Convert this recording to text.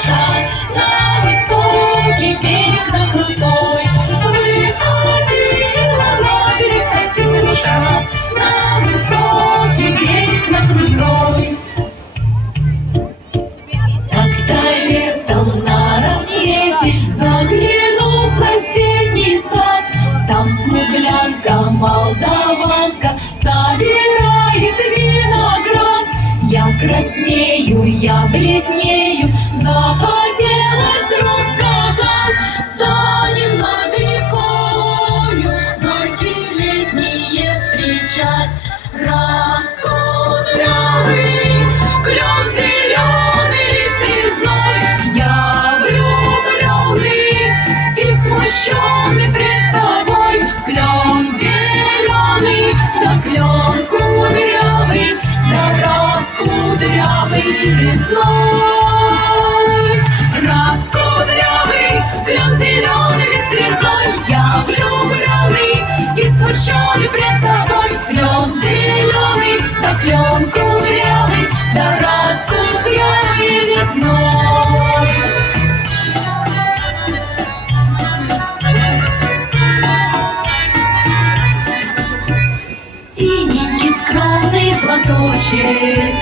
душа, на высокий берег, на крутой. Выходила на берег Катюша, на высокий берег, на крутой. Когда летом на рассвете загляну в соседний сад, там смуглянка, молдаванка собирает виноград. Я краснею, я бледнею, захотелось вдруг сказать: станем над рекою зорьки летние встречать. Раскудрявый клен зеленый лист, я влюбленный и смущенный пред тобой. Клен зеленый, да клен кудрявый, да раскудрявый весной. Раскудрявый клен зеленый лист резной, я влюбленный и смущенный пред тобой. Клен зеленый, да клен кудрявый, да раскудрявый весной. Синенький скромный платочек